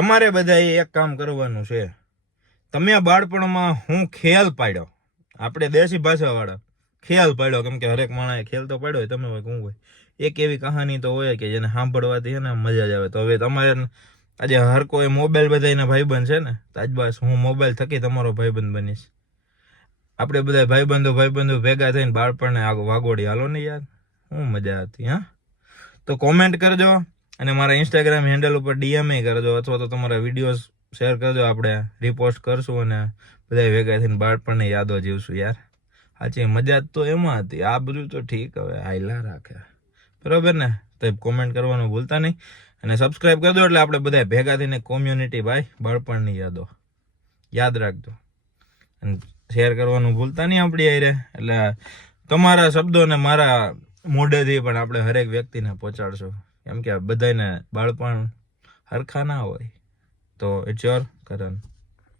તમારે બધાએ એક કામ કરવાનું છે. તમે બાળપણમાં હું ખ્યાલ પાડ્યો. આપણે દેશી ભાષાવાળા ખ્યાલ પાડ્યો. કેમ કે હરેક માણસે ખેલ તો પાડ્યો હોય, તમે હોય હું હોય. એક એવી કહાની તો હોય કે જેને સાંભળવાથી છે ને મજા જ આવે. તો હવે તમારે આજે હર કોઈ મોબાઈલ બધાના ભાઈબંધ છે ને, તો આજ બસ હું મોબાઈલ થકી તમારો ભાઈબંધ બનીશ. આપણે બધા ભાઈબંધો ભાઈબંધો ભેગા થઈને બાળપણને વાગોડી. હાલો ને યાર શું મજા હતી, હા? તો કોમેન્ટ કરજો. અને મારા ઇન્સ્ટાગ્રામ હેન્ડલ ઉપર ડીએમ કરજો અથવા તો તમારા વિડીયોઝ શેર કરજો. આપણે રિપોસ્ટ કરશું અને બધા ભેગા થઈને બાળપણની યાદો જીવશું યાર. સાચી મજા તો એમાં હતી. આ બધું તો ઠીક હવે. હાઈલા રાખે. બરાબર ને? તો કોમેન્ટ કરવાનું ભૂલતા નહીં. અને સબસ્ક્રાઈબ કરજો એટલે આપણે બધા ભેગા થઈને કોમ્યુનિટી ભાઈ, બાળપણની યાદો. યાદ રાખજો. અને શેર કરવાનું ભૂલતા નહીં આપણી આરે એટલે તમારા શબ્દોને મારા મોઢેથી પણ આપણે હરેક વ્યક્તિને પહોંચાડશું. કેમ કે બધાને બાળપણ હરખા ના હોય. તો ઇટ્સ યોર કરણ